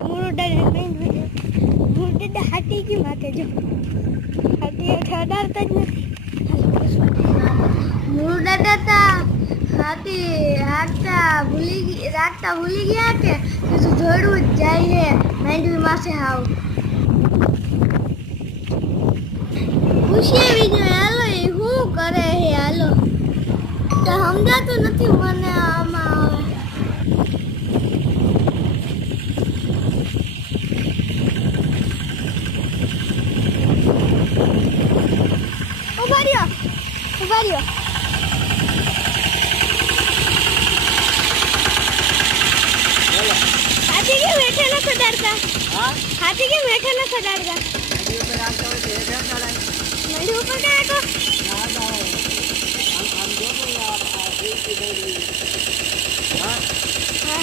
મુરડા હાટી કી માકે જો હાટી અડાડતા જ નથી. મુરડા દાતા હાથી રાખતા ભૂલી ગયા કે કીધું જોડવું જ જાય હે માંડવી માસે હાવ પૂછીએ બીજું હાલો એ શું કરે હે હાલો તો સમજાતું નથી મને આમાં ઉભા રહ્યો हाथी के बैठे ना सदारता हाथी के बैठे ना सदारता मंडी ऊपर क्या है को हम जो यार हाँ